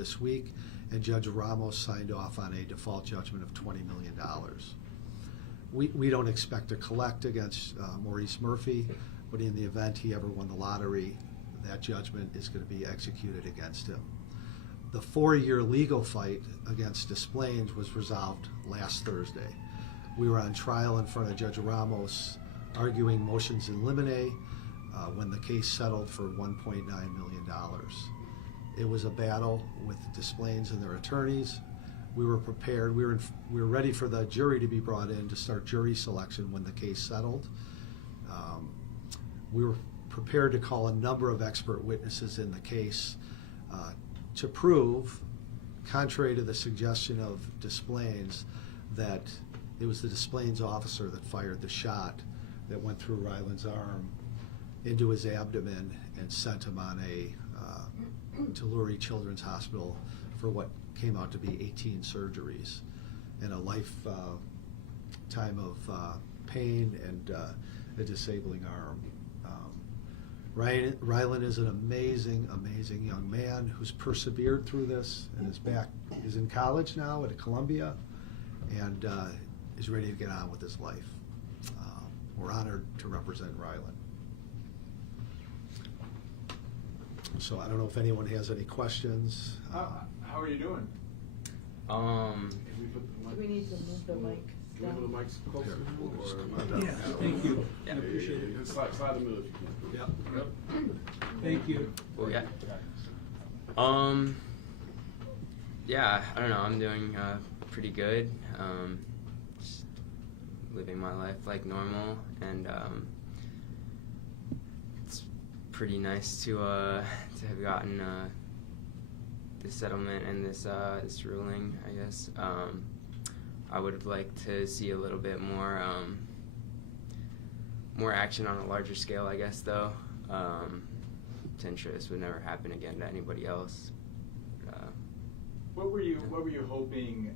this week, and Judge Ramos signed off on a default judgment of $20 million. We don't expect to collect against Maurice Murphy, but in the event he ever won the lottery, that judgment is going to be executed against him. The 4-year legal fight against Desplaines was resolved last Thursday. We were on trial in front of Judge Ramos arguing motions in limine when the case settled for $1.9 million. It was a battle with Desplaines and their attorneys. We were prepared. We were ready for the jury to be brought in to start jury selection when the case settled. We were prepared to call a number of expert witnesses in the case to prove, contrary to the suggestion of Desplaines, that it was the Desplaines officer that fired the shot that went through Ryland's arm into his abdomen and sent him on to Lurie Children's Hospital for what came out to be 18 surgeries and a lifetime of pain and a disabling arm. Ryland is an amazing, amazing young man who's persevered through this and is in college now at Columbia and is ready to get on with his life. We're honored to represent Ryland. So I don't know if anyone has any questions. How are you doing? We need to move the mic. Do you want the mics closer? Yeah, thank you. Yeah. I appreciate it. Slide the middle if you can. Yep. Thank you. Well, yeah. Yeah, I don't know. I'm doing pretty good. Just living my life like normal, and it's pretty nice to have gotten this settlement and this ruling, I guess. I would have liked to see a little bit more action on a larger scale, I guess, though. To ensure this would never happen again to anybody else. What were you hoping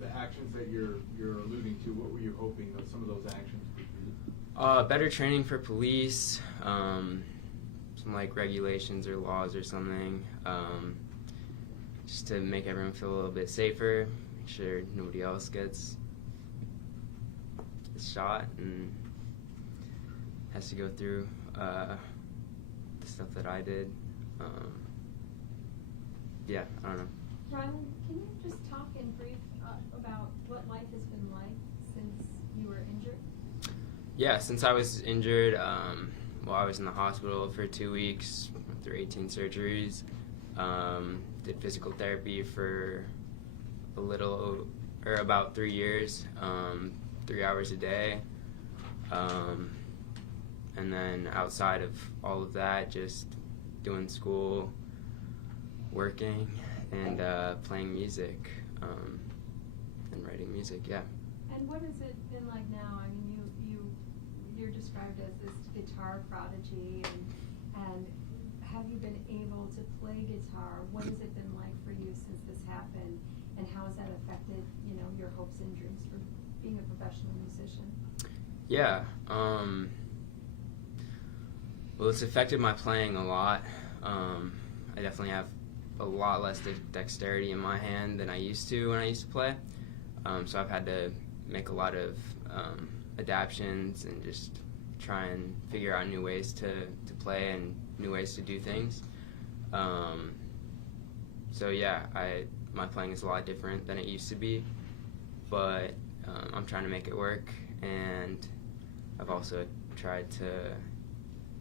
the actions that you're alluding to? What were you hoping that some of those actions would be? Better training for police, some like regulations or laws or something, just to make everyone feel a little bit safer. Make sure nobody else gets shot and has to go through the stuff that I did. Yeah, I don't know. Ryland, can you just talk in brief about what life has been like since you were injured? Yeah, since I was injured, I was in the hospital for 2 weeks, went through 18 surgeries, did physical therapy for about 3 years, 3 hours a day, and then outside of all of that, just doing school, working, and playing music, and writing music, yeah. And what has it been like now? I mean, you're described as this guitar prodigy, and have you been able to play guitar? What has it been like for you since this happened, and how has that affected, your hopes and dreams for being a professional musician? Yeah, well, it's affected my playing a lot. I definitely have a lot less dexterity in my hand than I used to when I used to play. So I've had to make a lot of adaptions and just try and figure out new ways to play and new ways to do things. So yeah, my playing is a lot different than it used to be, but I'm trying to make it work, and I've also tried to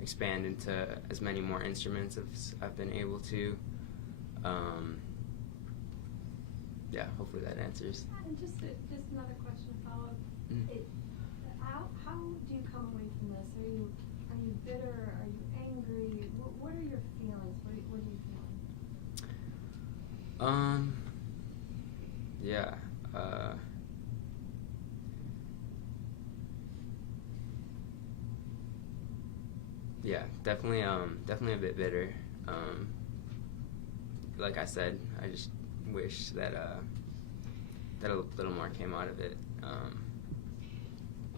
expand into as many more instruments as I've been able to. Yeah, hopefully that answers. And just another question to follow up. How do you come away from this? Are you bitter? Are you angry? What are your feelings? What are you feeling? Yeah. Yeah, definitely a bit bitter. Like I said, I just wish that that a little more came out of it.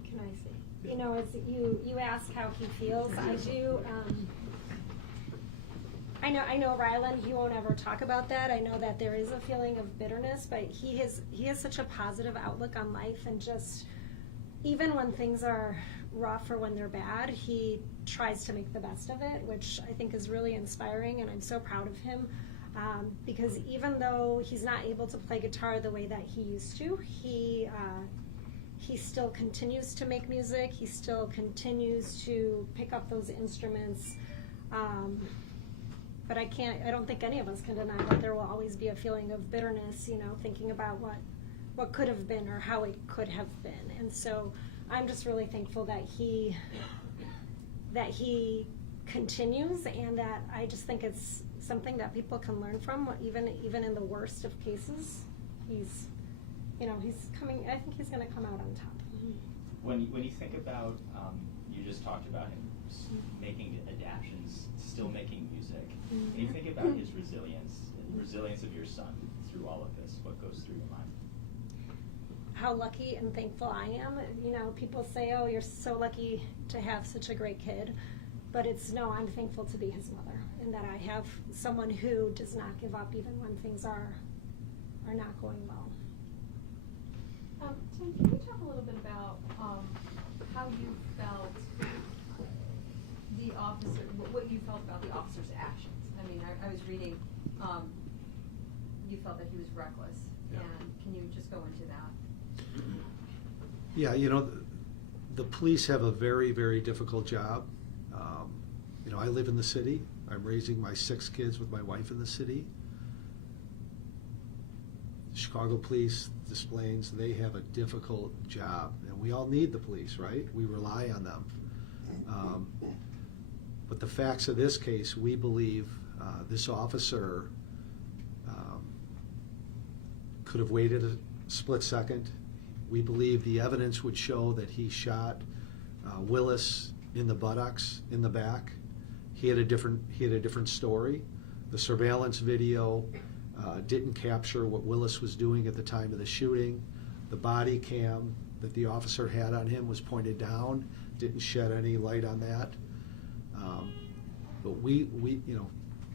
Can I say? As you ask how he feels, I know Ryland, he won't ever talk about that. I know that there is a feeling of bitterness, but he has such a positive outlook on life, and just even when things are rough or when they're bad, he tries to make the best of it, which I think is really inspiring, and I'm so proud of him. Because even though he's not able to play guitar the way that he used to, he still continues to make music. He still continues to pick up those instruments. But I don't think any of us can deny that there will always be a feeling of bitterness, thinking about what could have been or how it could have been. And so I'm just really thankful that he continues, and that I just think it's something that people can learn from, even in the worst of cases. He's coming, I think he's going to come out on top. When you think about, you just talked about him making adaptions, still making music. When you think about his resilience, and the resilience of your son through all of this, what goes through your mind? How lucky and thankful I am. People say, oh, you're so lucky to have such a great kid. But I'm thankful to be his mother, and that I have someone who does not give up even when things are not going well. Tim, can you talk a little bit about how you felt what you felt about the officer's actions? I mean, I was reading, you felt that he was reckless, Yeah. and can you just go into that? Yeah, the police have a very, very difficult job. I live in the city. I'm raising my 6 kids with my wife in the city. The Chicago Police, Des Plaines, they have a difficult job, and we all need the police, right? We rely on them. But the facts of this case, we believe this officer could have waited a split second. We believe the evidence would show that he shot Willis in the buttocks, in the back. He had a different story. The surveillance video didn't capture what Willis was doing at the time of the shooting. The body cam that the officer had on him was pointed down, didn't shed any light on that. But we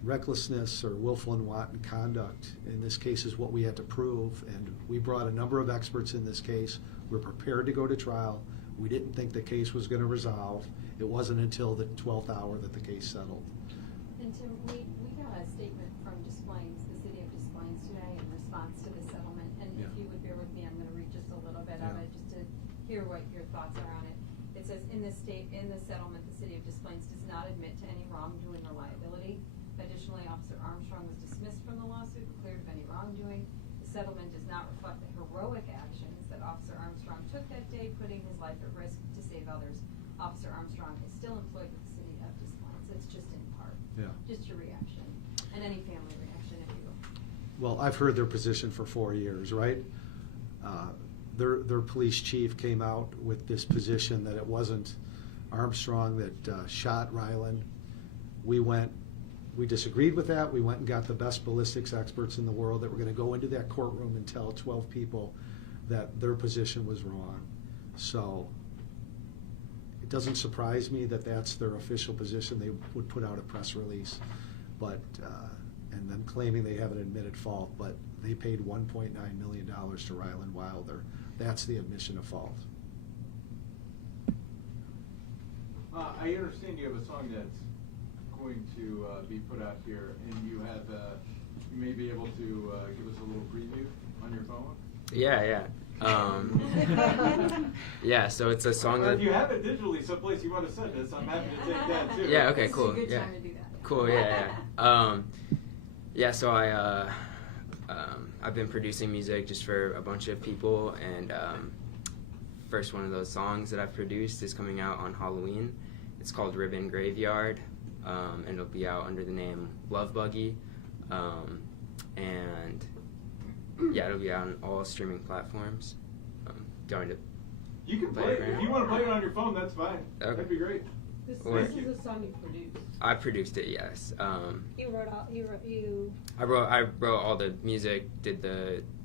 recklessness or willful and wanton conduct in this case is what we had to prove, and we brought a number of experts in this case. We're prepared to go to trial. We didn't think the case was going to resolve. It wasn't until the 12th hour that the case settled. And Tim, we got a statement from Des Plaines, the city of Des Plaines today, in response to the settlement. And Yeah. if you would bear with me, I'm going to read just a little bit of Yeah. it, just to hear what your thoughts are on it. It says, in the settlement, the city of Des Plaines does not admit to any wrongdoing or liability. Additionally, Officer Armstrong was dismissed from the lawsuit and cleared of any wrongdoing. The settlement does not reflect the heroic actions that Officer Armstrong took that day, putting his life at risk to save others. Officer Armstrong is still employed with the city of Des Plaines. It's just in part. Yeah. Just your reaction, and any family reaction, if you will. Well, I've heard their position for 4 years, right? Their police chief came out with this position that it wasn't Armstrong that shot Ryland. We disagreed with that. We went and got the best ballistics experts in the world that were going to go into that courtroom and tell 12 people that their position was wrong. So it doesn't surprise me that that's their official position. They would put out a press release, but and then claiming they haven't admitted fault, but they paid $1.9 million to Ryland Wilder. That's the admission of fault. I understand you have a song that's going to be put out here, and you may be able to give us a little preview on your phone. Yeah. Yeah, so it's a song Or that... if you have it digitally someplace you want to send us, I'm happy to take that too. Yeah, okay, This cool. is a good Yeah. time to do that. Cool, yeah. So I've been producing music just for a bunch of people, and first one of those songs that I've produced is coming out on Halloween. It's called Ribbon Graveyard, and it'll be out under the name Love Buggy, and yeah, it'll be out on all streaming platforms. Going to You can Play play it it. right If now? you want to play it on your phone, that's fine. Okay. That'd be great. This Thank you. is a song you produced. I produced it, yes. I wrote all the music, did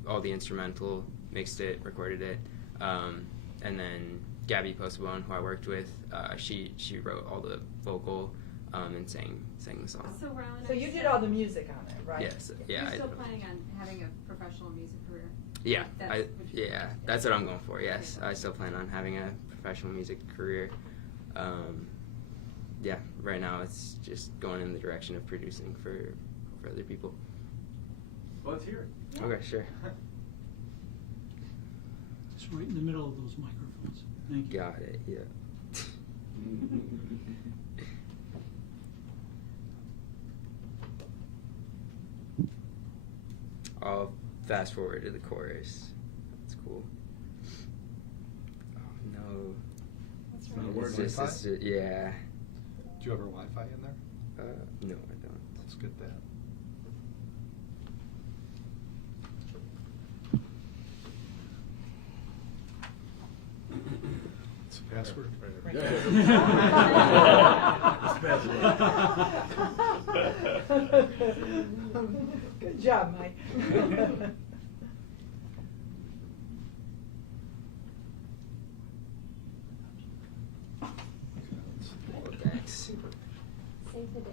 all the instrumental, mixed it, recorded it, and then Gabby Postbone, who I worked with, she wrote all the vocal and sang the song. So Ryland, So you did all the music on it, right? Yes, yeah. You're I- still planning on having a professional music career? Yeah, That's what you- that's what I'm going for. Yes, Okay. I still plan on having a professional music career. Yeah, right now it's just going in the direction of producing for other people. Let's hear it. Okay, sure. Just right in the middle of those microphones. Thank you. Got it. Yeah. I'll fast forward to the chorus. That's cool. Oh no. What's Not a wrong? word It's just, Wi-Fi? it's just- yeah. Do you have our Wi-Fi in there? No, I don't. Let's get that. It's a password. Good job, Mike. Well, thanks. Save the day.